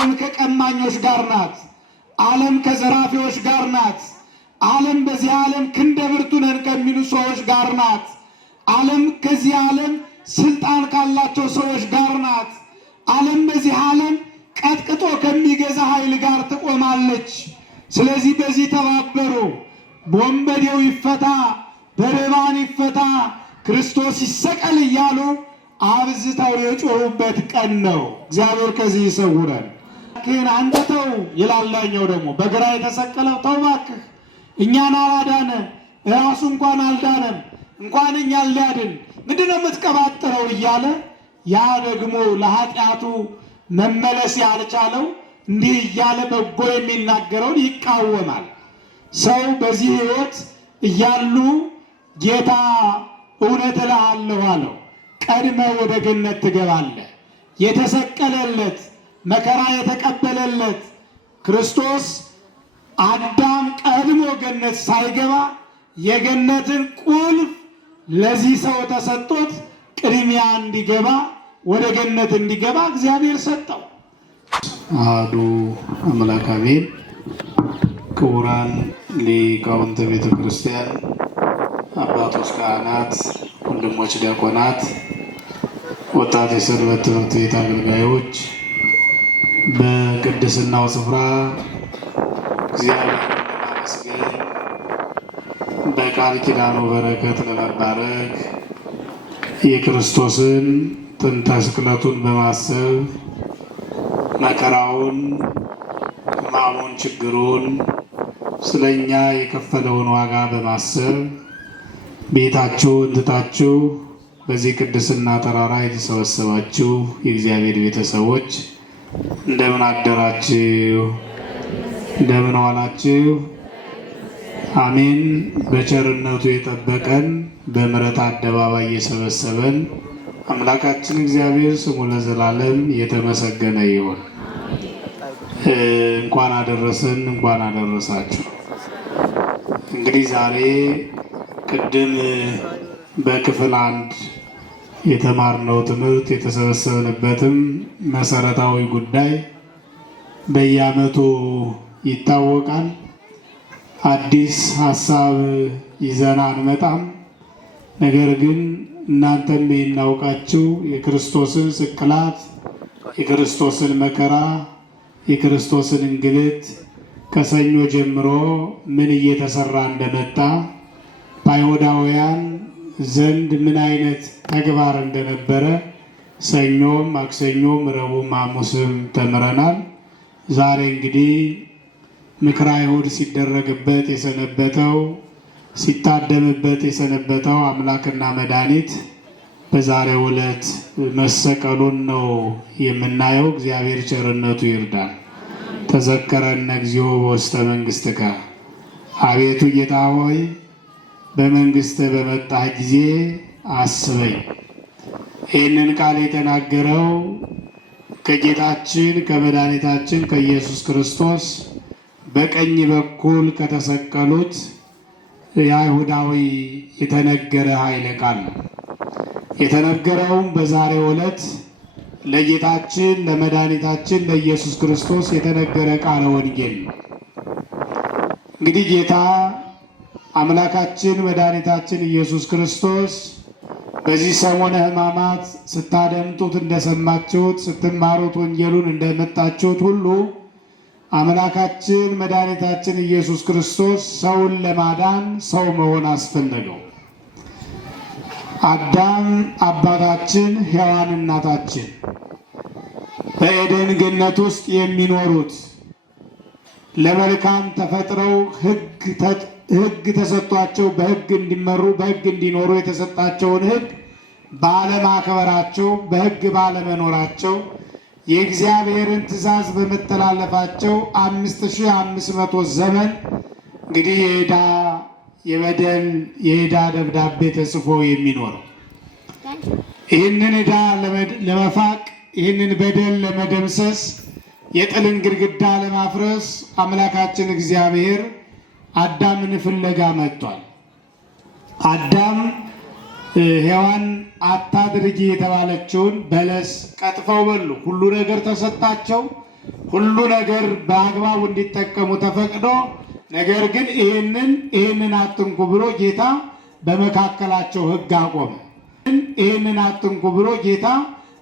ዓለም ከቀማኞች ጋር ናት። ዓለም ከዘራፊዎች ጋር ናት። ዓለም በዚህ ዓለም ክንደ ብርቱ ነን ከሚሉ ሰዎች ጋር ናት። ዓለም ከዚህ ዓለም ስልጣን ካላቸው ሰዎች ጋር ናት። ዓለም በዚህ ዓለም ቀጥቅጦ ከሚገዛ ኃይል ጋር ትቆማለች። ስለዚህ በዚህ ተባበሩ። በወንበዴው ይፈታ፣ በርባን ይፈታ፣ ክርስቶስ ይሰቀል እያሉ አብዝተው የጮሁበት ቀን ነው። እግዚአብሔር ከዚህ ይሰውረን። ግን አንተ ተው ይላል ላኛው ደግሞ በግራ የተሰቀለው ተው እባክህ፣ እኛን አላዳነ ራሱ እንኳን አልዳነም፣ እንኳን እኛን ሊያድን ምንድነው የምትቀባጥረው እያለ ያ ደግሞ ለኃጢአቱ መመለስ ያልቻለው እንዲህ እያለ በጎ የሚናገረውን ይቃወማል። ሰው በዚህ ሕይወት እያሉ ጌታ እውነት እልሃለሁ አለው፣ ቀድመህ ወደ ገነት ትገባለህ። የተሰቀለለት መከራ የተቀበለለት ክርስቶስ አዳም ቀድሞ ገነት ሳይገባ የገነትን ቁልፍ ለዚህ ሰው ተሰጥቶት ቅድሚያ እንዲገባ ወደ ገነት እንዲገባ እግዚአብሔር ሰጠው። አሐዱ አምላክ አሜን። ክቡራን ሊቃውንተ ቤተ ክርስቲያን፣ አባቶች ካህናት፣ ወንድሞች ዲያቆናት፣ ወጣት የሰንበት ትምህርት ቤት አገልጋዮች፣ በቅድስናው ስፍራ እግዚአብሔርን ለማመስገን በቃል ኪዳኑ በረከት ለመባረክ የክርስቶስን ጥንተ ስቅለቱን በማሰብ መከራውን፣ ሕማሙን፣ ችግሩን ስለኛ የከፈለውን ዋጋ በማሰብ ቤታችሁን ትታችሁ በዚህ ቅድስና ተራራ የተሰበሰባችሁ የእግዚአብሔር ቤተሰቦች እንደምን አደራችሁ? እንደምን ዋላችሁ? አሜን። በቸርነቱ የጠበቀን በምሕረት አደባባይ የሰበሰበን አምላካችን እግዚአብሔር ስሙ ለዘላለም የተመሰገነ ይሁን። እንኳን አደረሰን፣ እንኳን አደረሳችሁ። እንግዲህ ዛሬ ቅድም በክፍል 1 የተማርነው ትምህርት የተሰበሰብንበትም መሰረታዊ ጉዳይ በየዓመቱ ይታወቃል። አዲስ ሀሳብ ይዘን አንመጣም። ነገር ግን እናንተም እናውቃችሁ የክርስቶስን ስቅላት፣ የክርስቶስን መከራ፣ የክርስቶስን እንግልት ከሰኞ ጀምሮ ምን እየተሰራ እንደመጣ በአይሁዳውያን ዘንድ ምን አይነት ተግባር እንደነበረ ሰኞም፣ ማክሰኞም፣ ረቡዕም ሐሙስም ተምረናል። ዛሬ እንግዲህ ምክረ አይሁድ ሲደረግበት የሰነበተው ሲታደምበት የሰነበተው አምላክና መድኃኒት በዛሬው ዕለት መሰቀሉን ነው የምናየው። እግዚአብሔር ቸርነቱ ይርዳል። ተዘከረነ እግዚኦ በውስተ መንግሥትከ፣ አቤቱ ጌታ ሆይ በመንግሥትህ በመጣህ ጊዜ አስበኝ። ይህንን ቃል የተናገረው ከጌታችን ከመድኃኒታችን ከኢየሱስ ክርስቶስ በቀኝ በኩል ከተሰቀሉት የአይሁዳዊ የተነገረ ኃይለ ቃል ነው። የተነገረውም በዛሬው ዕለት ለጌታችን ለመድኃኒታችን ለኢየሱስ ክርስቶስ የተነገረ ቃለ ወንጌል ነው። እንግዲህ ጌታ አምላካችን መድኃኒታችን ኢየሱስ ክርስቶስ በዚህ ሰሞነ ሕማማት ስታደምጡት እንደሰማችሁት፣ ስትማሩት ወንጌሉን እንደመጣችሁት ሁሉ አምላካችን መድኃኒታችን ኢየሱስ ክርስቶስ ሰውን ለማዳን ሰው መሆን አስፈለገው። አዳም አባታችን፣ ሔዋን እናታችን በኤደን ገነት ውስጥ የሚኖሩት ለመልካም ተፈጥረው ሕግ ተሰጥቷቸው በሕግ እንዲመሩ በሕግ እንዲኖሩ የተሰጣቸውን ሕግ ባለማክበራቸው፣ በሕግ ባለመኖራቸው፣ የእግዚአብሔርን ትእዛዝ በመተላለፋቸው 5500 ዘመን እንግዲህ የበደል የዕዳ ደብዳቤ ተጽፎ የሚኖረው ይህንን ዕዳ ለመፋቅ ይህንን በደል ለመደምሰስ የጥልን ግድግዳ ለማፍረስ አምላካችን እግዚአብሔር አዳምን ፍለጋ መጥቷል። አዳም ሔዋን አታድርጊ የተባለችውን በለስ ቀጥፈው በሉ። ሁሉ ነገር ተሰጣቸው። ሁሉ ነገር በአግባቡ እንዲጠቀሙ ተፈቅዶ፣ ነገር ግን ይህንን አትንኩ ብሎ ጌታ በመካከላቸው ሕግ አቆመ። ይህንን አትንኩ ብሎ ጌታ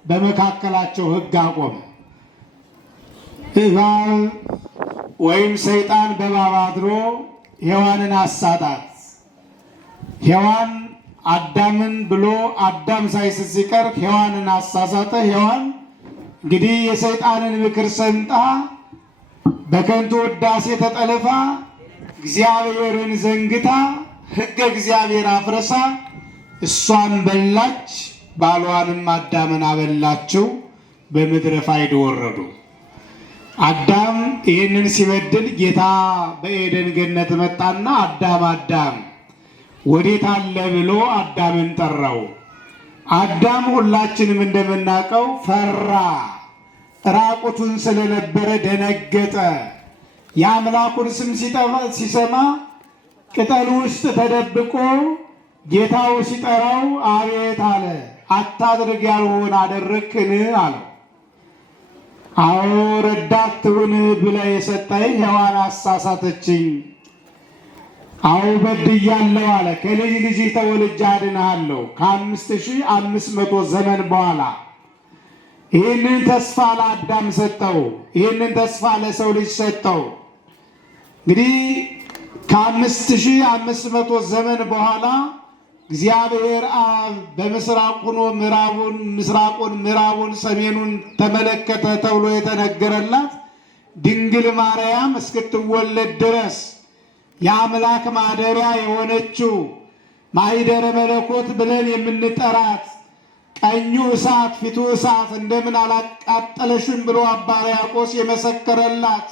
በመካከላቸው ሕግ አቆመ። እባብ ወይም ሰይጣን በእባብ አድሮ ሔዋንን አሳታት። ሔዋን አዳምን ብሎ አዳም ሳይስት ሲቀር ሔዋንን አሳሳተ። ሔዋን እንግዲህ የሰይጣንን ምክር ሰምታ በከንቱ ውዳሴ ተጠልፋ እግዚአብሔርን ዘንግታ ሕገ እግዚአብሔር አፍረሳ እሷን በላች፣ ባሏንም አዳምን አበላችው። በምድረ ፋይድ ወረዱ። አዳም ይህንን ሲበድል ጌታ በኤደን ገነት መጣና አዳም ወዴት አለ ብሎ አዳምን ጠራው። አዳም ሁላችንም እንደምናውቀው ፈራ፣ ራቁቱን ስለነበረ ደነገጠ። የአምላኩን ስም ሲሰማ ቅጠሉ ውስጥ ተደብቆ ጌታው ሲጠራው አቤት አለ። አታድርግ ያልሆን አደረግክን አለው። አዎ ረዳት ትሁን ብለህ የሰጠኝ ሔዋን አሳሳተችኝ። አዎ በድያለሁ አለ። ከልጅ ልጅ ተወልጄ አድንሃለሁ ከ5500 ዘመን በኋላ። ይህንን ተስፋ ለአዳም ሰጠው። ይህንን ተስፋ ለሰው ልጅ ሰጠው። እንግዲህ ከ5500 ዘመን በኋላ እግዚአብሔር አብ በምስራቅ ሆኖ ምስራቁን ምዕራቡን ሰሜኑን ተመለከተ ተብሎ የተነገረላት ድንግል ማርያም እስክትወለድ ድረስ የአምላክ ማደሪያ የሆነችው ማኅደረ መለኮት ብለን የምንጠራት ቀኙ እሳት ፊቱ እሳት እንደምን አላቃጠለሽም ብሎ አባ ሕርያቆስ የመሰከረላት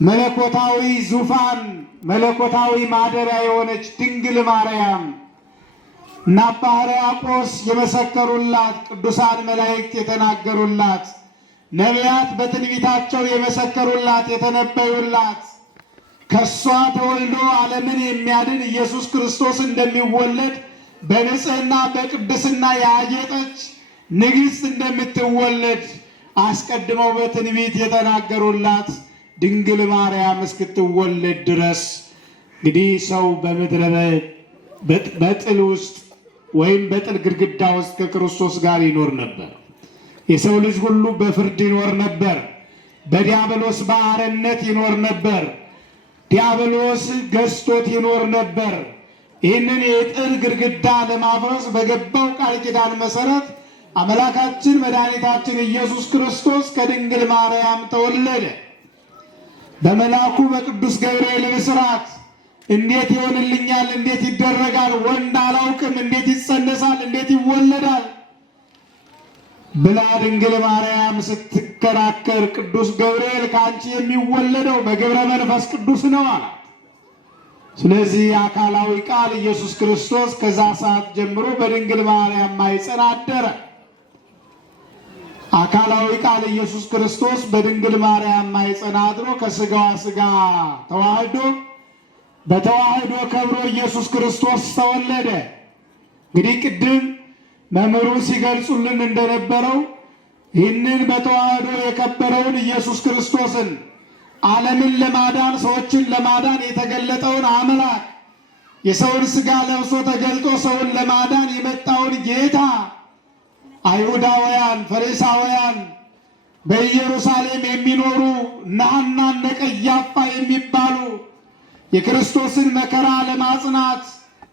መለኮታዊ ዙፋን መለኮታዊ ማደሪያ የሆነች ድንግል ማርያም እና አባ ሕርያቆስ የመሰከሩላት፣ ቅዱሳን መላእክት የተናገሩላት፣ ነቢያት በትንቢታቸው የመሰከሩላት የተነበዩላት ከሷ ተወልዶ ዓለምን የሚያድን ኢየሱስ ክርስቶስ እንደሚወለድ በንጽሕና በቅድስና ያጌጠች ንግሥት እንደምትወለድ አስቀድመው በትንቢት የተናገሩላት ድንግል ማርያም እስክትወለድ ድረስ እንግዲህ ሰው በምድረ በጥል ውስጥ ወይም በጥል ግድግዳ ውስጥ ከክርስቶስ ጋር ይኖር ነበር። የሰው ልጅ ሁሉ በፍርድ ይኖር ነበር። በዲያብሎስ ባርነት ይኖር ነበር። ዲያብሎስ ገዝቶት ይኖር ነበር። ይህንን የጥል ግድግዳ ለማፍረስ በገባው ቃል ኪዳን መሰረት አምላካችን መድኃኒታችን ኢየሱስ ክርስቶስ ከድንግል ማርያም ተወለደ። በመልአኩ በቅዱስ ገብርኤል ብስራት እንዴት ይሆንልኛል? እንዴት ይደረጋል? ወንድ አላውቅም፣ እንዴት ይጸነሳል? እንዴት ይወለዳል? ብላ ድንግል ማርያም ስትከራከር ቅዱስ ገብርኤል ከአንቺ የሚወለደው በግብረ መንፈስ ቅዱስ ነው አላት። ስለዚህ አካላዊ ቃል ኢየሱስ ክርስቶስ ከዛ ሰዓት ጀምሮ በድንግል ማርያም ማኅፀን አደረ። አካላዊ ቃል ኢየሱስ ክርስቶስ በድንግል ማርያም ማኅፀን አድሮ ከሥጋዋ ሥጋ ተዋህዶ በተዋህዶ ከብሮ ኢየሱስ ክርስቶስ ተወለደ። እንግዲህ ቅድም መምህሩ ሲገልጹልን እንደነበረው ይህንን በተዋህዶ የከበረውን ኢየሱስ ክርስቶስን ዓለምን ለማዳን ሰዎችን ለማዳን የተገለጠውን አምላክ የሰውን ሥጋ ለብሶ ተገልጦ ሰውን ለማዳን የመጣውን ጌታ አይሁዳውያን ፈሪሳውያን በኢየሩሳሌም የሚኖሩ እነ ሐና እነ ቀያፋ የሚባሉ የክርስቶስን መከራ ለማጽናት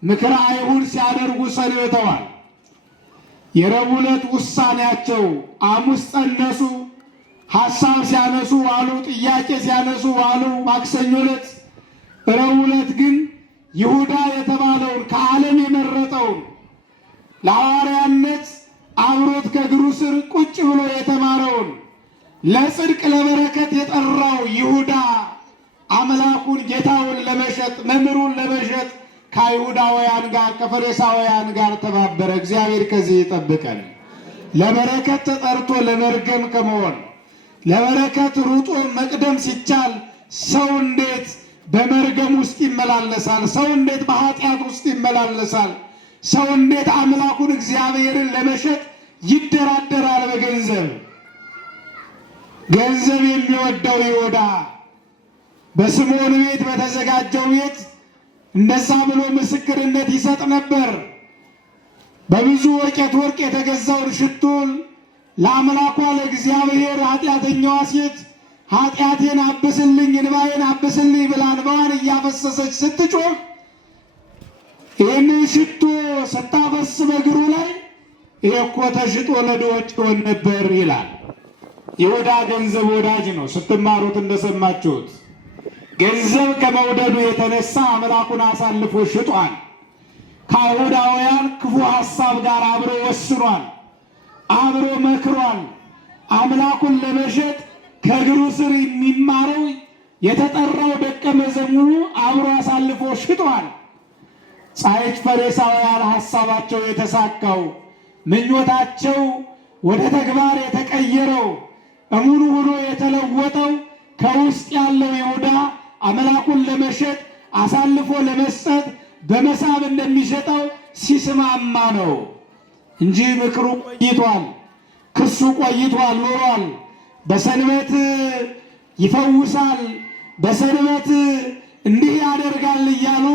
ምክረ አይሁድ ሲያደርጉ ሰንብተዋል። የረቡዕ ዕለት ውሳኔያቸው ሐሙስ ጸነሱ፣ ሐሳብ ሲያነሱ ዋሉ፣ ጥያቄ ሲያነሱ ዋሉ። ማክሰኞ ዕለት ረቡዕ ዕለት ግን ይሁዳ የተባለውን ከዓለም የመረጠውን ለሐዋርያነት አብሮት ከእግሩ ስር ቁጭ ብሎ የተማረውን ለጽድቅ ለበረከት የጠራው ይሁዳ አምላኩን ጌታውን ለመሸጥ መምህሩን ለመሸጥ ከአይሁዳውያን ጋር ከፈሪሳውያን ጋር ተባበረ። እግዚአብሔር ከዚህ ይጠብቀን። ለበረከት ተጠርቶ ለመርገም ከመሆን ለበረከት ሩጦ መቅደም ሲቻል ሰው እንዴት በመርገም ውስጥ ይመላለሳል? ሰው እንዴት በኃጢአት ውስጥ ይመላለሳል? ሰው እንዴት አምላኩን እግዚአብሔርን ለመሸጥ ይደራደራል በገንዘብ? ገንዘብ የሚወደው ይሁዳ በስምዖን ቤት በተዘጋጀው ቤት እንደዛ ብሎ ምስክርነት ይሰጥ ነበር። በብዙ ወቄት ወርቅ የተገዛውን ሽቱን ለአምላኳ ለእግዚአብሔር ኃጢአተኛዋ ሴት ኃጢአቴን አብስልኝ፣ እንባዬን አብስልኝ ብላ እንባዋን እያፈሰሰች ስትጮህ ይህንን ሽቶ ስታፈስ በእግሩ ላይ ይሄ እኮ ተሽጦ ለድሆች ይሆን ነበር ይላል። ይሁዳ ገንዘብ ወዳጅ ነው። ስትማሩት እንደሰማችሁት ገንዘብ ከመውደዱ የተነሳ አምላኩን አሳልፎ ሽጧል። ከአይሁዳውያን ክፉ ሐሳብ ጋር አብሮ ወስኗል፣ አብሮ መክሯል። አምላኩን ለመሸጥ ከእግሩ ስር የሚማረው የተጠራው ደቀ መዝሙሩ አብሮ አሳልፎ ሽጧል። ጻይች ፈሪሳውያን ሐሳባቸው የተሳካው ምኞታቸው ወደ ተግባር የተቀየረው እሙኑ ሆኖ የተለወጠው ከውስጥ ያለው ይሁዳ አምላኩን ለመሸጥ አሳልፎ ለመስጠት በመሳብ እንደሚሸጠው ሲስማማ ነው እንጂ ምክሩ ቆይቷል፣ ክሱ ቆይቷል ኖሯል። በሰንበት ይፈውሳል፣ በሰንበት እንዲህ ያደርጋል እያሉ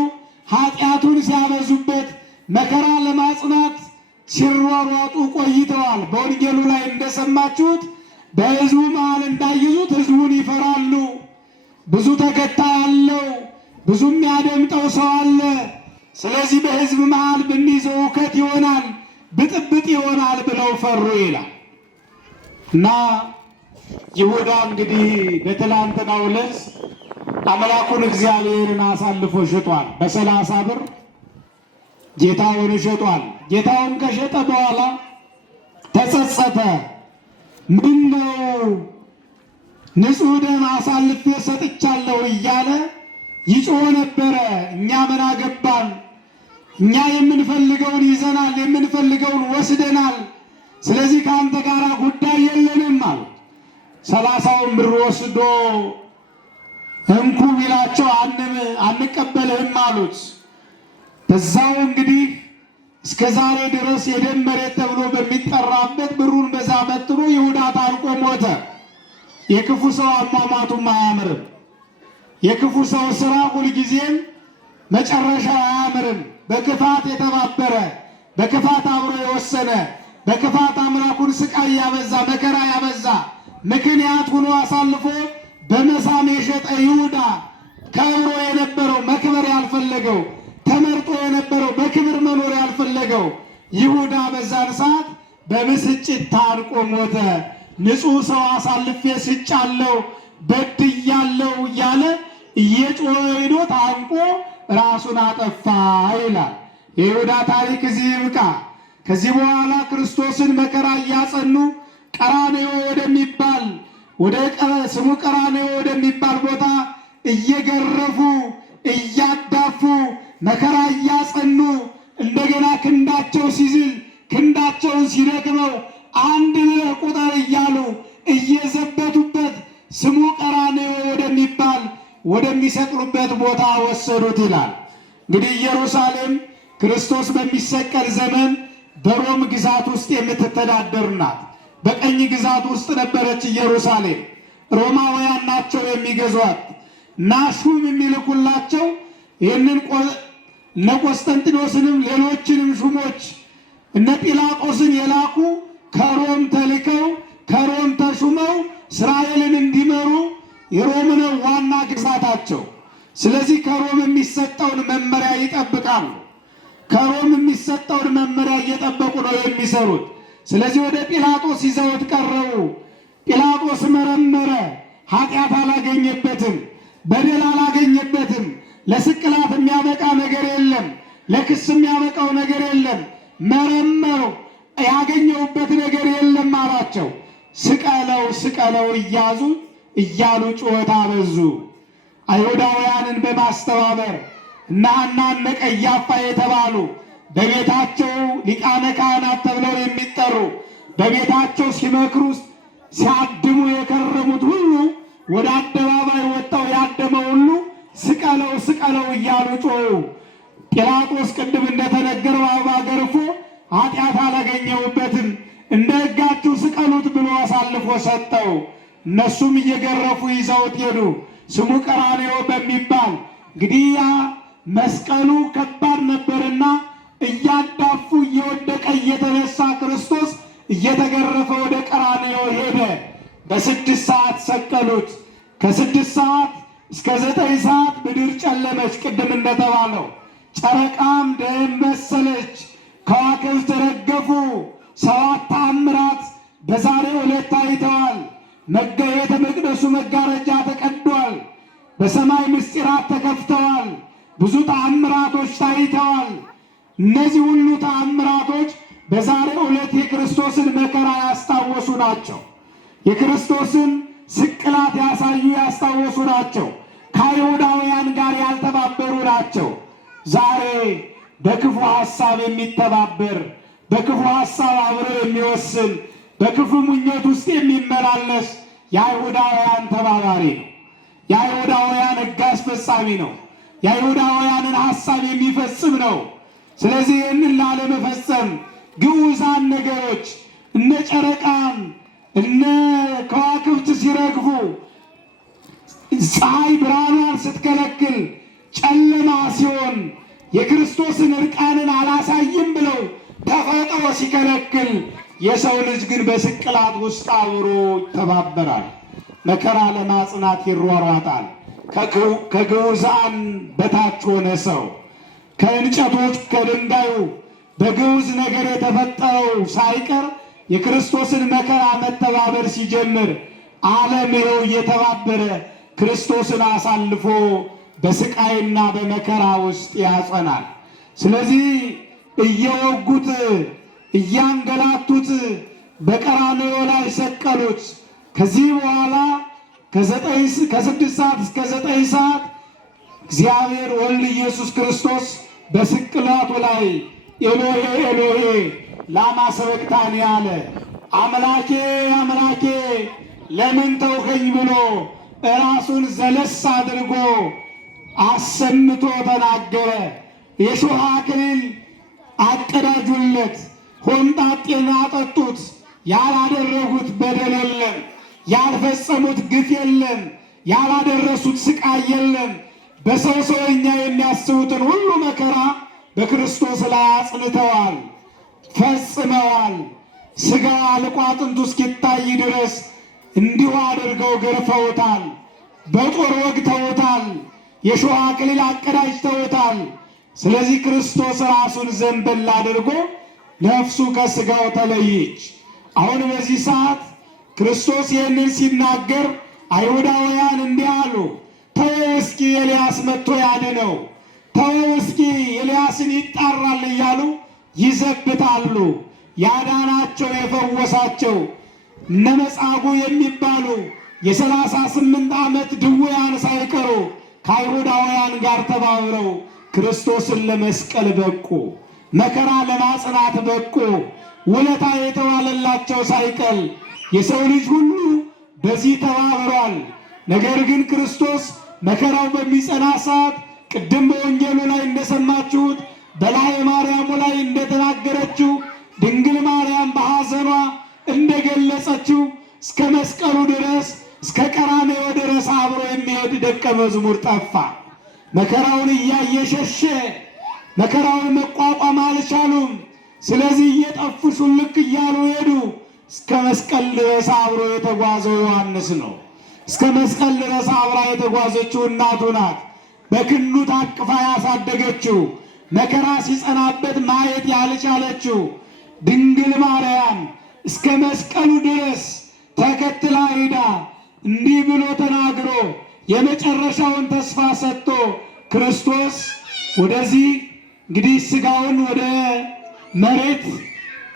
ኃጢአቱን ሲያበዙበት መከራ ለማጽናት ሲሯሯጡ ቆይተዋል። በወንጌሉ ላይ እንደሰማችሁት በሕዝቡ መሃል እንዳይዙት ሕዝቡን ይፈራሉ። ብዙ ተከታይ አለው፣ ብዙም ያደምጠው ሰው አለ። ስለዚህ በሕዝብ መሃል ብንይዘው እውከት ይሆናል፣ ብጥብጥ ይሆናል ብለው ፈሩ ይላል እና ይሁዳ እንግዲህ በትላንትናው ዕለት አምላኩን እግዚአብሔርን አሳልፎ ሽጧል። በ30 ብር ጌታውን ሸጧል። ጌታውን ከሸጠ በኋላ ተጸጸተ። ምን ነው ንጹሕ ደም አሳልፌ ሰጥቻለሁ እያለ ይጮህ ነበረ። እኛ ምን አገባን? እኛ የምንፈልገውን ይዘናል፣ የምንፈልገውን ወስደናል። ስለዚህ ከአንተ ጋር ጉዳይ የለንም አሉት። 30ውን ብር ወስዶ እንኩ ቢላቸው አንቀበልህም አሉት። በዛው እንግዲህ እስከ ዛሬ ድረስ የደም መሬት ተብሎ በሚጠራበት ብሩን በዛ መጥኖ ይሁዳ ታንቆ ሞተ። የክፉ ሰው አሟሟቱም አያምርም። የክፉ ሰው ስራ ሁልጊዜም መጨረሻው አያምርም። በክፋት የተባበረ፣ በክፋት አብሮ የወሰነ፣ በክፋት አምላኩን ስቃይ ያበዛ፣ መከራ ያበዛ፣ ምክንያት ሆኖ አሳልፎ በመሳም የሸጠ ይሁዳ ከብሮ የነበረው መክበር ያልፈለገው ተመርጦ የነበረው በክብር መኖር ያልፈለገው ይሁዳ በዛን ሰዓት በብስጭት ታንቆ ሞተ። ንጹሕ ሰው አሳልፌ ስጫለው በድያለው እያለ እየጮኸ ሄዶ ታንቆ ራሱን አጠፋ ይላል። የይሁዳ ታሪክ እዚህ ይብቃ። ከዚህ በኋላ ክርስቶስን መከራ እያጸኑ ቀራንዮ ወደሚባል ስሙ ቀራንዮ ወደሚባል ቦታ እየገረፉ እያዳፉ መከራ እያጸኑ እንደገና ክንዳቸው ሲዝል ክንዳቸውን ሲደክመው አንድ ቁጥር እያሉ እየዘበቱበት ስሙ ቀራንዮ ወደሚባል ወደሚሰቅሉበት ቦታ ወሰዱት ይላል። እንግዲህ ኢየሩሳሌም ክርስቶስ በሚሰቀል ዘመን በሮም ግዛት ውስጥ የምትተዳደር ናት። በቀኝ ግዛት ውስጥ ነበረች ኢየሩሳሌም። ሮማውያን ናቸው የሚገዟት እና ሹም የሚልኩላቸው ይህንን እነ ቆስጠንጢኖስንም ሌሎችንም ሹሞች እነ ጲላጦስን የላኩ ከሮም ተልከው ከሮም ተሹመው እስራኤልን እንዲመሩ የሮም ነው ዋና ግዛታቸው። ስለዚህ ከሮም የሚሰጠውን መመሪያ ይጠብቃሉ። ከሮም የሚሰጠውን መመሪያ እየጠበቁ ነው የሚሰሩት። ስለዚህ ወደ ጲላጦስ ይዘውት ቀረቡ። ጲላጦስ መረመረ፣ ኃጢአት አላገኘበትም፣ በደል አላገኘበትም። ለስቅላት የሚያበቃ ነገር የለም፣ ለክስ የሚያበቃው ነገር የለም። መረመሩ፣ ያገኘውበት ነገር የለም አላቸው። ስቀለው ስቀለው እያሉ ጩኸት አበዙ። አይሁዳውያንን በማስተባበር እነ ሐና እነ ቀያፋ የተባሉ በቤታቸው ሊቃነ ካህናት ተብለው የሚጠሩ በቤታቸው ሲመክሩ ሲያድሙ የከረሙት ሁሉ ወደ አደባባይ ወጣው። ያደመ ሁሉ ስቀለው ስቀለው እያሉ ጮሁ። ጲላጦስ ቅድም እንደተነገረው አበባ ገርፎ ኃጢአት አላገኘሁበትም እንደ ሕጋችሁ ስቀሉት ብሎ አሳልፎ ሰጠው። እነሱም እየገረፉ ይዘውት ሄዱ። ስሙ ቀራንዮ በሚባል እንግዲህ ያ መስቀሉ ከባድ ነበርና እያዳፉ እየወደቀ እየተነሳ ክርስቶስ እየተገረፈ ወደ ቀራንዮ ሄደ። በ6 ሰዓት ሰቀሉት። ከ6 ሰዓት እስከ 9 ሰዓት ምድር ጨለመች። ቅድም እንደተባለው ጨረቃም ደም መሰለች፣ ከዋክብት ረገፉ። 7 ተአምራት በዛሬው ዕለት ታይተዋል። ቤተ መቅደሱ መጋረጃ ተቀዷል። በሰማይ ምስጢራት ተከፍተዋል። ብዙ ተአምራቶች ታይተዋል። እነዚህ ሁሉ ተአምራቶች በዛሬው ዕለት የክርስቶስን መከራ ያስታወሱ ናቸው። የክርስቶስን ስቅላት ያሳዩ ያስታወሱ ናቸው። ከአይሁዳውያን ጋር ያልተባበሩ ናቸው። ዛሬ በክፉ ሐሳብ የሚተባበር በክፉ ሐሳብ አብሮ የሚወስን በክፉ ምኞት ውስጥ የሚመላለስ የአይሁዳውያን ተባባሪ ነው። የአይሁዳውያን ሕግ አስፈጻሚ ነው። የአይሁዳውያንን ሐሳብ የሚፈጽም ነው። ስለዚህ ይህንን ላለመፈጸም ግዑዛን ነገሮች እነ ጨረቃን እነ ከዋክብት ሲረግፉ፣ ፀሐይ ብርሃኗን ስትከለክል፣ ጨለማ ሲሆን የክርስቶስን እርቃንን አላሳይም ብለው ተፈጥሮ ሲከለክል፣ የሰው ልጅ ግን በስቅላት ውስጥ አብሮ ይተባበራል። መከራ ለማጽናት ይሯሯጣል። ከግዑዛን በታች ሆነ ሰው ከእንጨቶች ከድንጋዩ በግዑዝ ነገር የተፈጠረው ሳይቀር የክርስቶስን መከራ መተባበር ሲጀምር ዓለም ይኸው እየተባበረ ክርስቶስን አሳልፎ በስቃይና በመከራ ውስጥ ያጸናል። ስለዚህ እየወጉት እያንገላቱት በቀራንዮ ላይ ሰቀሉት። ከዚህ በኋላ ከ6 ሰዓት እስከ 9 ሰዓት እግዚአብሔር ወልድ ኢየሱስ ክርስቶስ በስቅላቱ ላይ ኤሎሄ ኤሎሄ ላማ ሰበቅታኒ አለ። አምላኬ አምላኬ ለምን ተውከኝ ብሎ ራሱን ዘለስ አድርጎ አሰምቶ ተናገረ። የሾህ አክሊል አቀዳጁለት፣ ሆምጣጤን አጠጡት። ያላደረጉት በደል የለም፣ ያልፈጸሙት ግፍ የለም፣ ያላደረሱት ስቃይ የለም። በሰው ሰውኛ የሚያስቡትን ሁሉ መከራ በክርስቶስ ላይ አጽንተዋል፣ ፈጽመዋል። ሥጋ አልቆ አጥንቱ እስኪታይ ድረስ እንዲሁ አድርገው ገርፈውታል። በጦር ወግተውታል። የሾህ አክሊል አቀዳጅተውታል። ስለዚህ ክርስቶስ ራሱን ዘንበል አድርጎ ነፍሱ ከሥጋው ተለየች። አሁን በዚህ ሰዓት ክርስቶስ ይህንን ሲናገር አይሁዳውያን እንዲህ አሉ፣ ተወው እስኪ ኤልያስ መጥቶ ያድነው፣ ተወው እስኪ ኤልያስን ይጣራል እያሉ ይዘብታሉ። ያዳናቸው የፈወሳቸው እነ መጻጉዕ የሚባሉ የ38 ዓመት ድውያን ሳይቀሩ ከአይሁዳውያን ጋር ተባብረው ክርስቶስን ለመስቀል በቁ፣ መከራ ለማጽናት በቁ። ውለታ የተዋለላቸው ሳይቀር የሰው ልጅ ሁሉ በዚህ ተባብሯል። ነገር ግን ክርስቶስ መከራው በሚጸና ሰዓት ቅድም በወንጌሉ ላይ እንደሰማችሁት በላይ ማርያሙ ላይ እንደተናገረችው ድንግል ማርያም በሐዘኗ እንደገለጸችው እስከ መስቀሉ ድረስ እስከ ቀራንዮ ድረስ አብሮ የሚሄድ ደቀ መዝሙር ጠፋ። መከራውን እያየ ሸሸ። መከራውን መቋቋም አልቻሉም። ስለዚህ እየጠፉ ሹልክ እያሉ ሄዱ። እስከ መስቀል ድረስ አብሮ የተጓዘው ዮሐንስ ነው። እስከ መስቀል ድረስ አብራ የተጓዘችው እናቱ ናት። በክንዱ ታቅፋ ያሳደገችው፣ መከራ ሲጸናበት ማየት ያልቻለችው ድንግል ማርያም እስከ መስቀሉ ድረስ ተከትላ ሄዳ እንዲህ ብሎ ተናግሮ የመጨረሻውን ተስፋ ሰጥቶ ክርስቶስ ወደዚህ እንግዲህ ሥጋውን ወደ መሬት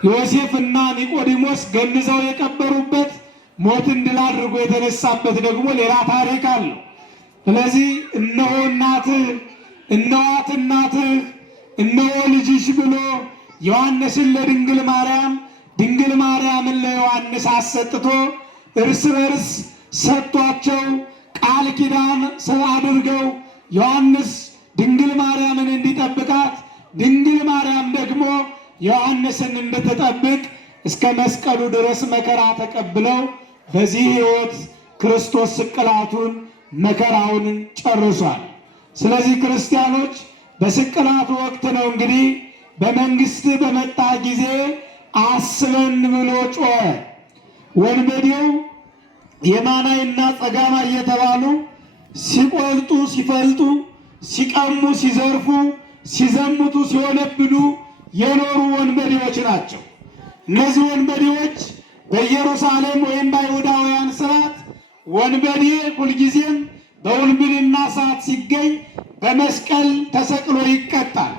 ዮሴፍና ኒቆዲሞስ ገንዘው የቀበሩበት ሞትን ድል አድርጎ የተነሳበት ደግሞ ሌላ ታሪክ አለው። ስለዚህ እነሆ እናትህ፣ እነኋት እናትህ፣ እነሆ ልጅሽ ብሎ ዮሐንስን ለድንግል ማርያም፣ ድንግል ማርያምን ለዮሐንስ አሰጥቶ እርስ በርስ ሰጥቷቸው ቃል ኪዳን አድርገው ዮሐንስ ድንግል ማርያምን እንዲጠብቃት፣ ድንግል ማርያም ደግሞ ዮሐንስን እንድትጠብቅ እስከ መስቀሉ ድረስ መከራ ተቀብለው በዚህ ሕይወት ክርስቶስ ስቅላቱን መከራውን ጨርሷል። ስለዚህ ክርስቲያኖች በስቅላቱ ወቅት ነው እንግዲህ በመንግስት በመጣ ጊዜ አስበን ብሎ ጮኸ። ወንበዴው የማናይና ጸጋማ እየተባሉ ሲቆልጡ ሲፈልጡ ሲቀሙ ሲዘርፉ ሲዘሙቱ ሲወነብዱ የኖሩ ወንበዴዎች ናቸው። እነዚህ ወንበዴዎች በኢየሩሳሌም ወይም በአይሁዳውያን ስርዓት ወንበዴ ሁልጊዜም በውንብድና ሰዓት ሲገኝ በመስቀል ተሰቅሎ ይቀጣል።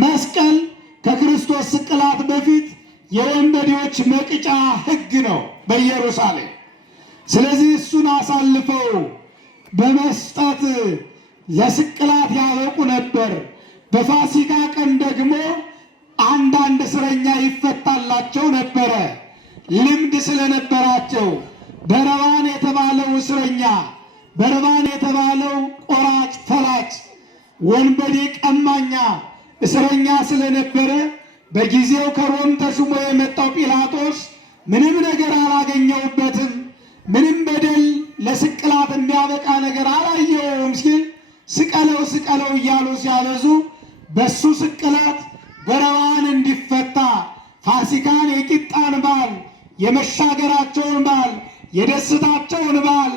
መስቀል ከክርስቶስ ስቅላት በፊት የወንበዴዎች መቅጫ ሕግ ነው በኢየሩሳሌም። ስለዚህ እሱን አሳልፈው በመስጠት ለስቅላት ያበቁ ነበር። በፋሲካ ቀን ደግሞ አንዳንድ እስረኛ ይፈታላቸው ነበረ። ልምድ ስለነበራቸው በረባን የተባለው እስረኛ በረባን የተባለው ቆራጭ ፈላጭ ወንበዴ ቀማኛ እስረኛ ስለነበረ በጊዜው ከሮም ተሹሞ የመጣው ጲላጦስ ምንም ነገር አላገኘውበትም፣ ምንም በደል ለስቅላት የሚያበቃ ነገር አላየውም ሲል ስቀለው ስቀለው እያሉ ሲያበዙ በሱ ስቅላት በረባን እንዲፈታ ፋሲካን የቂጣን በዓል የመሻገራቸውን በዓል የደስታቸውን በዓል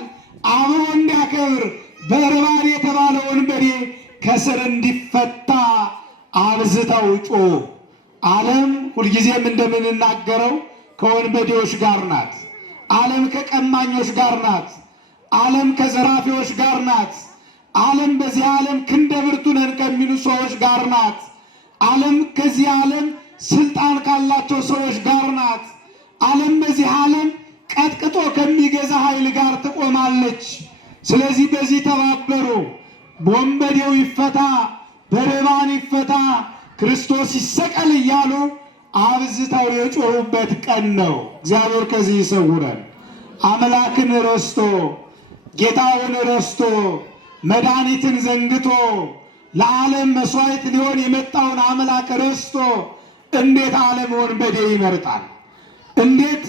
አብሮ እንዲያከብር በረባን የተባለ ወንበዴ ከስር እንዲፈታ አብዝተው ጮኹ። ዓለም ሁልጊዜም እንደምንናገረው ከወንበዴዎች ጋር ናት። ዓለም ከቀማኞች ጋር ናት። ዓለም ከዘራፊዎች ጋር ናት። ዓለም በዚህ ዓለም ክንደ ብርቱ ነን ከሚሉ ሰዎች ጋር ናት። ዓለም ከዚህ ዓለም ስልጣን ካላቸው ሰዎች ጋር ናት። ዓለም በዚህ ዓለም ቀጥቅጦ ከሚገዛ ኃይል ጋር ትቆማለች። ስለዚህ በዚህ ተባበሩ። ወንበዴው ይፈታ፣ በረባን ይፈታ፣ ክርስቶስ ይሰቀል እያሉ አብዝተው የጮሁበት ቀን ነው። እግዚአብሔር ከዚህ ይሰውረን። አምላክን ረስቶ ጌታውን ረስቶ መድኃኒትን ዘንግቶ ለዓለም መስዋዕት ሊሆን የመጣውን አምላክ ረስቶ እንዴት ዓለም ወንበዴ ይመርጣል? እንዴት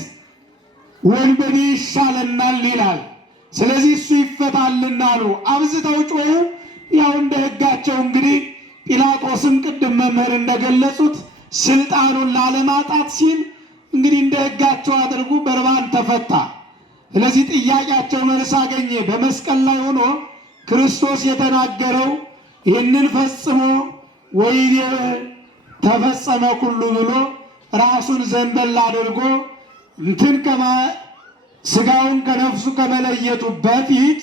ወንበዴ ይሻለናል ይላል። ስለዚህ እሱ ይፈታልና አሉ። አብዝተው ጮሁ። ያው እንደ ሕጋቸው እንግዲህ ጲላጦስም ቅድም መምህር እንደገለጹት ስልጣኑን ላለማጣት ሲል እንግዲህ እንደ ሕጋቸው አድርጉ በርባን ተፈታ። ስለዚህ ጥያቄያቸው መልስ አገኘ። በመስቀል ላይ ሆኖ ክርስቶስ የተናገረው ይህንን ፈጽሞ ወይኔ ተፈጸመ ሁሉ ብሎ ራሱን ዘንበል አድርጎ እንትን ስጋውን ከነፍሱ ከመለየቱ በፊት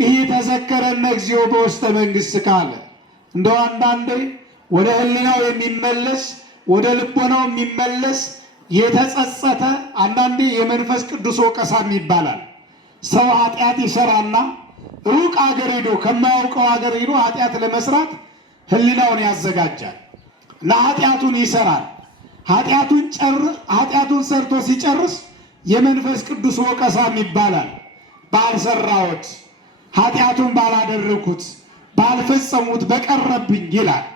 ይህ ተዘከረነ እግዚኦ በውስተ መንግሥት ካለ እንደው አንዳንዴ ወደ ሕሊናው የሚመለስ ወደ ልቦናው የሚመለስ የተጸጸተ አንዳንዴ የመንፈስ ቅዱስ ወቀሳም ይባላል። ሰው ኃጢአት ይሰራና ሩቅ አገር ሄዶ ከማያውቀው አገር ሄዶ ኃጢአት ለመስራት ሕሊናውን ያዘጋጃል እና ኃጢአቱን ይሰራል። ኃጢአቱን ሰርቶ ሲጨርስ የመንፈስ ቅዱስ ወቀሳም ይባላል። ባልሰራሁት፣ ኃጢአቱን ባላደረኩት፣ ባልፈጸሙት በቀረብኝ ይላል።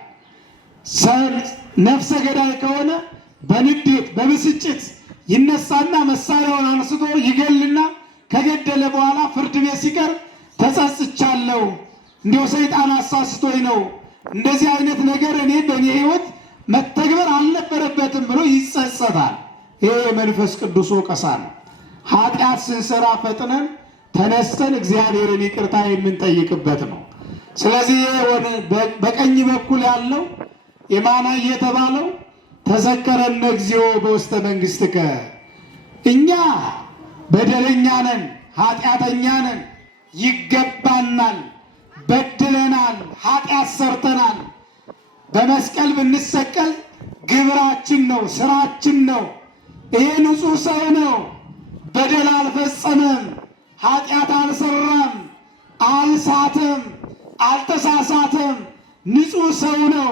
ነፍሰ ገዳይ ከሆነ በንዴት በብስጭት ይነሳና መሳሪያውን አንስቶ ይገልና ከገደለ በኋላ ፍርድ ቤት ሲቀር ተጸጽቻለሁ፣ እንዲሁ ሰይጣን አሳስቶኝ ነው፣ እንደዚህ አይነት ነገር እኔ በእኔ ሕይወት መተግበር አልነበረበትም ብሎ ይጸጸታል። ይሄ የመንፈስ ቅዱስ ወቀሳ ነው። ኃጢአት ስንሰራ ፈጥነን ተነስተን እግዚአብሔርን ይቅርታ የምንጠይቅበት ነው። ስለዚህ በቀኝ በኩል ያለው የማናይ የተባለው ተዘከረነ እግዚኦ በውስተ መንግሥትከ፣ እኛ በደለኛ ነን፣ ኃጢአተኛ ነን፣ ይገባናል፣ በድለናል፣ ኃጢአት ሰርተናል። በመስቀል ብንሰቀል ግብራችን ነው፣ ስራችን ነው። ይሄ ንጹሕ ሰው ነው፣ በደል አልፈጸመም፣ ኃጢአት አልሰራም፣ አልሳተም፣ አልተሳሳተም፣ ንጹሕ ሰው ነው።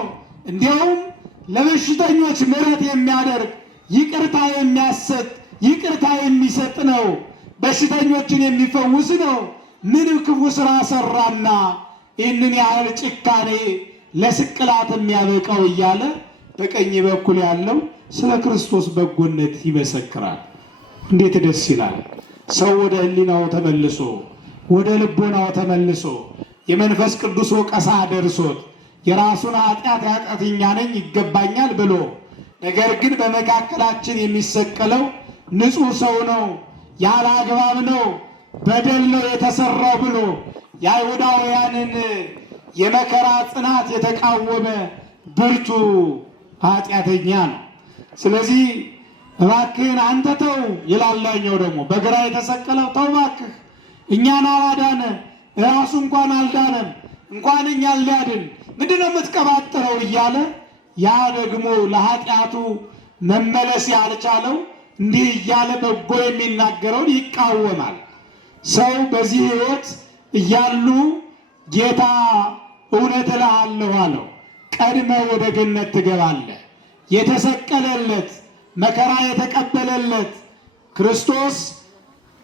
እንዲያውም ለበሽተኞች ምሕረት የሚያደርግ ይቅርታ የሚያሰጥ ይቅርታ የሚሰጥ ነው። በሽተኞችን የሚፈውስ ነው። ምንም ክፉ ስራ ሰራና ይህንን ያህል ጭካኔ ለስቅላት የሚያበቃው እያለ በቀኝ በኩል ያለው ስለ ክርስቶስ በጎነት ይመሰክራል። እንዴት ደስ ይላል! ሰው ወደ ሕሊናው ተመልሶ ወደ ልቦናው ተመልሶ የመንፈስ ቅዱስ ወቀሳ ደርሶት የራሱን ኃጢአተኛ ነኝ ይገባኛል ብሎ ነገር ግን በመካከላችን የሚሰቀለው ንጹሕ ሰው ነው፣ ያለ አግባብ ነው፣ በደል ነው የተሰራው ብሎ የአይሁዳውያንን የመከራ ጽናት የተቃወመ ብርቱ ኃጢአተኛ ነው። ስለዚህ እባክህን አንተ ተው ይላል። ላኛው ደግሞ በግራ የተሰቀለው ተው እባክህ እኛን አላዳነ ራሱ እንኳን አልዳነም፣ እንኳን እኛን ሊያድን ምንድነው የምትቀባጥረው እያለ ያ ደግሞ ለኃጢአቱ መመለስ ያልቻለው እንዲህ እያለ በጎ የሚናገረውን ይቃወማል። ሰው በዚህ ሕይወት እያሉ ጌታ እውነት እልሃለሁ አለው፣ ቀድመህ ወደ ገነት ትገባለህ። የተሰቀለለት መከራ የተቀበለለት ክርስቶስ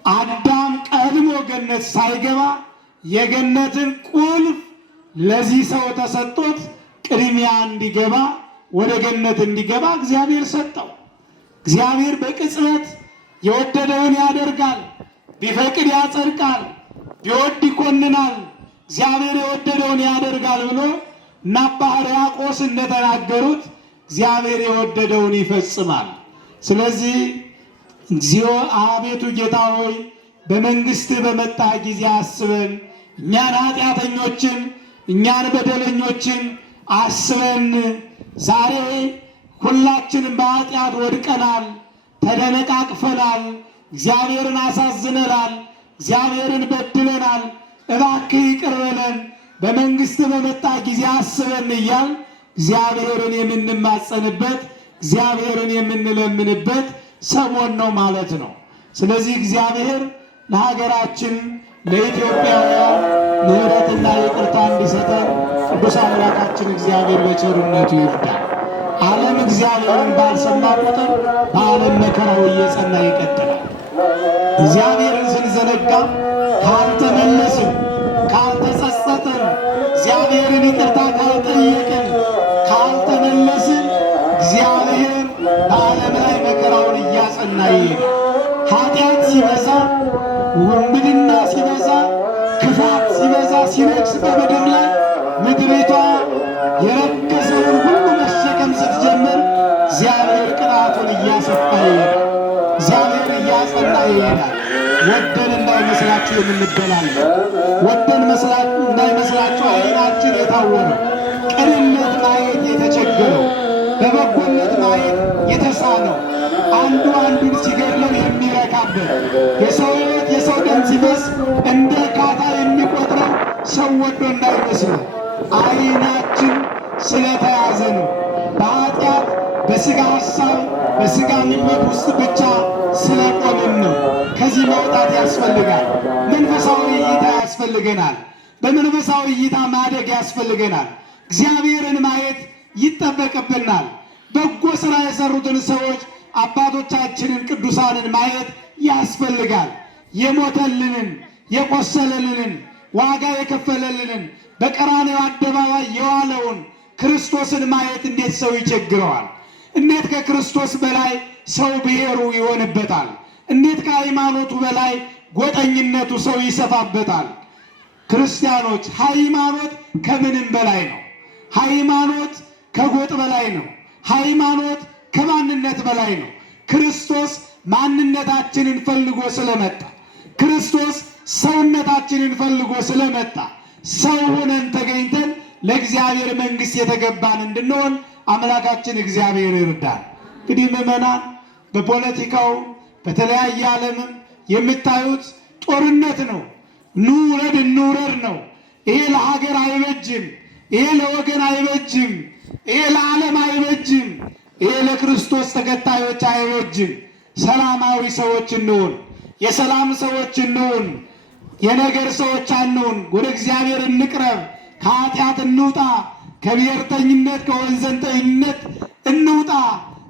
አዳም ቀድሞ ገነት ሳይገባ የገነትን ቁልፍ ለዚህ ሰው ተሰጥቶት ቅድሚያ እንዲገባ ወደ ገነት እንዲገባ እግዚአብሔር ሰጠው። እግዚአብሔር በቅጽበት የወደደውን ያደርጋል፣ ቢፈቅድ ያጸድቃል፣ ቢወድ ይኮንናል። እግዚአብሔር የወደደውን ያደርጋል ብሎ እና አባ ሕርያቆስ እንደተናገሩት እግዚአብሔር የወደደውን ይፈጽማል። ስለዚህ እግዚኦ አቤቱ ጌታ ሆይ በመንግሥትህ በመጣህ ጊዜ አስበን፣ እኛን ኃጢአተኞችን እኛን በደለኞችን አስበን። ዛሬ ሁላችንም በኃጢአት ወድቀናል፣ ተደነቃቅፈናል፣ እግዚአብሔርን አሳዝነናል፣ እግዚአብሔርን በድለናል። እባክህ ይቅር በለን፣ በመንግሥትህ በመጣህ ጊዜ አስበን እያል እግዚአብሔርን የምንማጸንበት እግዚአብሔርን የምንለምንበት ሰሞን ነው ማለት ነው። ስለዚህ እግዚአብሔር ለሀገራችን ለኢትዮጵያውያን ምሕረትና ይቅርታ እንዲሰጠን ቅዱስ አምላካችን እግዚአብሔር በቸርነቱ ይርዳል። ዓለም እግዚአብሔርን ባልሰማ ቁጥር በዓለም መከራው እየጸና ይቀጥላል። እግዚአብሔርን ስንዘነጋ ካልተመለስን፣ ካልተጸጸትን፣ እግዚአብሔርን ይቅርታ ካልጠየቅን፣ ካልተመለስን እግዚአብሔር በዓለም ላይ መከራውን እያጸና ይሄዳል። ኃጢአት ሲበዛ፣ ውንብድና ሲበዛ፣ ክፋት ሲበዛ ሲነግስ በምድር ላይ ምድሪቷ የረከሰውን ሁሉ መሸከም ስትጀምር እግዚአብሔር ቅጣቱን እያሰፋ ይሄዳል። እግዚአብሔር እያጸና ይሄዳል። ወደን እንዳይመስላችሁ የምንበላለን፣ ወደን እንዳይመስላችሁ ዓይናችን የታወረው፣ ቅንነት ማየት የተቸገረው፣ በበጎነት ማየት የተሳነው፣ አንዱ አንዱን ሲገድለው የሚረካበት፣ የሰው ሕይወት የሰው ደም ሲፈስ እንደ እርካታ የሚቆጥረው ሰው ወዶ እንዳይመስል ዓይናችን ስለተያዘ ነው። በኃጢአት በሥጋ ሐሳብ በሥጋ ምኞት ውስጥ ብቻ ስለቆምን ነው። ከዚህ መውጣት ያስፈልጋል። መንፈሳዊ እይታ ያስፈልገናል። በመንፈሳዊ እይታ ማደግ ያስፈልገናል። እግዚአብሔርን ማየት ይጠበቅብናል። በጎ ሥራ የሰሩትን ሰዎች አባቶቻችንን ቅዱሳንን ማየት ያስፈልጋል። የሞተልንን፣ የቆሰለልንን፣ ዋጋ የከፈለልንን፣ በቀራንዮ አደባባይ የዋለውን ክርስቶስን ማየት እንዴት ሰው ይቸግረዋል? እንዴት ከክርስቶስ በላይ ሰው ብሔሩ ይሆንበታል? እንዴት ከሃይማኖቱ በላይ ጎጠኝነቱ ሰው ይሰፋበታል? ክርስቲያኖች፣ ሃይማኖት ከምንም በላይ ነው። ሃይማኖት ከጎጥ በላይ ነው። ሃይማኖት ከማንነት በላይ ነው። ክርስቶስ ማንነታችንን ፈልጎ ስለመጣ፣ ክርስቶስ ሰውነታችንን ፈልጎ ስለመጣ ሰው ሆነን ተገኝተን ለእግዚአብሔር መንግሥት የተገባን እንድንሆን አምላካችን እግዚአብሔር ይርዳል። እንግዲህ ምዕመናን፣ በፖለቲካው በተለያየ ዓለምም የምታዩት ጦርነት ነው። እንውረድ እንውረድ ነው። ይሄ ለሀገር አይበጅም። ይሄ ለወገን አይበጅም። ይሄ ለዓለም አይበጅም። ይሄ ለክርስቶስ ተከታዮች አይበጅም። ሰላማዊ ሰዎች እንሁን። የሰላም ሰዎች እንሁን። የነገር ሰዎች አንሁን። ወደ እግዚአብሔር እንቅረብ። ከኃጢአት እንውጣ። ከብሔርተኝነት ከወንዘንተኝነት እንውጣ።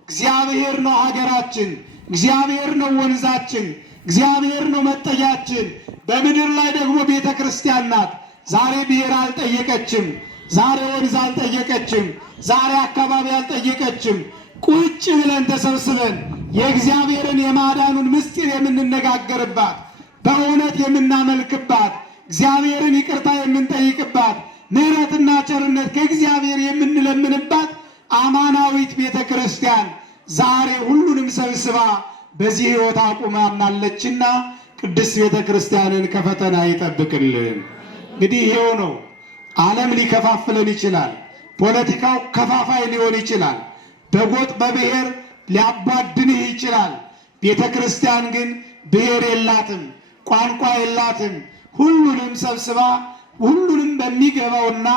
እግዚአብሔር ነው ሀገራችን። እግዚአብሔር ነው ወንዛችን። እግዚአብሔር ነው መጠጊያችን። በምድር ላይ ደግሞ ቤተ ክርስቲያን ናት። ዛሬ ብሔር አልጠየቀችም። ዛሬ ወንዝ አልጠየቀችም። ዛሬ አካባቢ አልጠየቀችም። ቁጭ ብለን ተሰብስበን የእግዚአብሔርን የማዳኑን ምስጢር የምንነጋገርባት፣ በእውነት የምናመልክባት፣ እግዚአብሔርን ይቅርታ የምንጠይቅባት፣ ምሕረትና ቸርነት ከእግዚአብሔር የምንለምንባት አማናዊት ቤተ ክርስቲያን ዛሬ ሁሉንም ሰብስባ በዚህ ሕይወት አቁማናለችና ቅድስት ቤተ ክርስቲያንን ከፈተና ይጠብቅልን። እንግዲህ ይሄው ነው። ዓለም ሊከፋፍለን ይችላል። ፖለቲካው ከፋፋይ ሊሆን ይችላል። በጎጥ በብሔር ሊያቧድንህ ይችላል። ቤተ ክርስቲያን ግን ብሔር የላትም፣ ቋንቋ የላትም። ሁሉንም ሰብስባ ሁሉንም በሚገባውና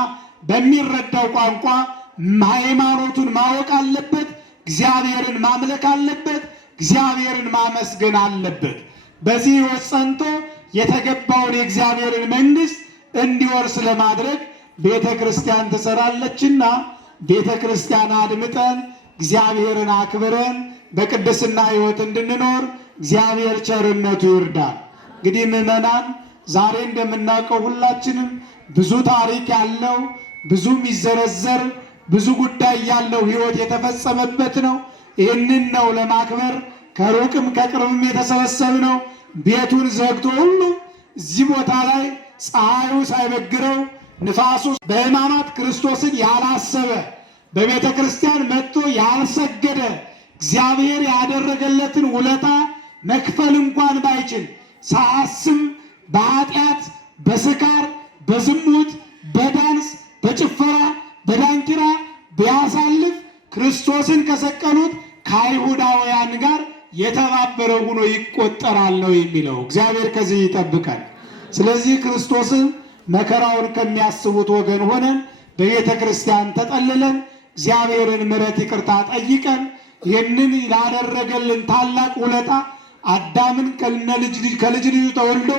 በሚረዳው ቋንቋ ሃይማኖቱን ማወቅ አለበት። እግዚአብሔርን ማምለክ አለበት። እግዚአብሔርን ማመስገን አለበት። በዚህ ሕይወት ጸንቶ የተገባውን የእግዚአብሔርን መንግሥት እንዲወርስ ለማድረግ ቤተ ክርስቲያን ትሰራለችና ቤተ ክርስቲያን አድምጠን እግዚአብሔርን አክብረን በቅድስና ሕይወት እንድንኖር እግዚአብሔር ቸርነቱ ይርዳል። እንግዲህ ምዕመናን ዛሬ እንደምናውቀው ሁላችንም ብዙ ታሪክ ያለው ብዙ የሚዘረዘር ብዙ ጉዳይ ያለው ሕይወት የተፈጸመበት ነው። ይህንን ነው ለማክበር ከሩቅም ከቅርብም የተሰበሰብነው። ቤቱን ዘግቶ ሁሉ እዚህ ቦታ ላይ ፀሐዩ ሳይበግረው ንፋሱ በሕማማት ክርስቶስን ያላሰበ በቤተ ክርስቲያን መጥቶ ያልሰገደ እግዚአብሔር ያደረገለትን ውለታ መክፈል እንኳን ባይችል ሳያስብ በኃጢአት በስካር በዝሙት በዳንስ በጭፈራ በዳንኪራ ቢያሳልፍ ክርስቶስን ከሰቀሉት ከአይሁዳውያን ጋር የተባበረ ሆኖ ይቆጠራል ነው የሚለው። እግዚአብሔር ከዚህ ይጠብቃል። ስለዚህ ክርስቶስን መከራውን ከሚያስቡት ወገን ሆነን በቤተ ክርስቲያን ተጠልለን እግዚአብሔርን ምሕረት ይቅርታ ጠይቀን ይህንን ላደረገልን ታላቅ ውለታ አዳምን ከልጅ ልጁ ተወልዶ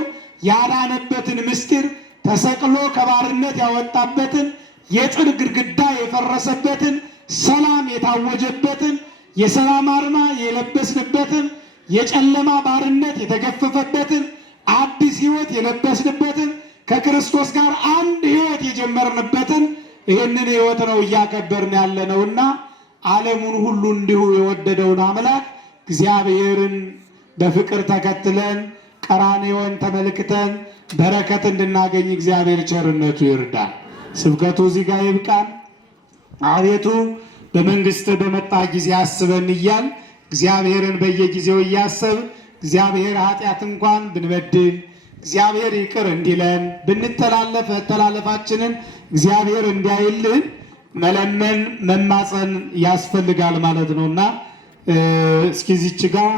ያዳነበትን ምስጢር ተሰቅሎ ከባርነት ያወጣበትን የጥል ግድግዳ የፈረሰበትን ሰላም የታወጀበትን የሰላም አርማ የለበስንበትን የጨለማ ባርነት የተገፈፈበትን አዲስ ሕይወት የለበስንበትን ከክርስቶስ ጋር አንድ ሕይወት የጀመርንበትን ይህንን ሕይወት ነው እያከበርን ያለነውና ዓለሙን ሁሉ እንዲሁ የወደደውን አምላክ እግዚአብሔርን በፍቅር ተከትለን ቀራንዮን ተመልክተን በረከት እንድናገኝ እግዚአብሔር ቸርነቱ ይርዳል። ስብከቱ እዚህ ጋር ይብቃል። አቤቱ በመንግስት በመጣ ጊዜ አስበን እያል እግዚአብሔርን በየጊዜው እያሰብ እግዚአብሔር ኃጢአት እንኳን ብንበድል እግዚአብሔር ይቅር እንዲለን ብንተላለፍ መተላለፋችንን እግዚአብሔር እንዲያይልን መለመን መማፀን ያስፈልጋል ማለት ነውና እስኪ እዚች ጋር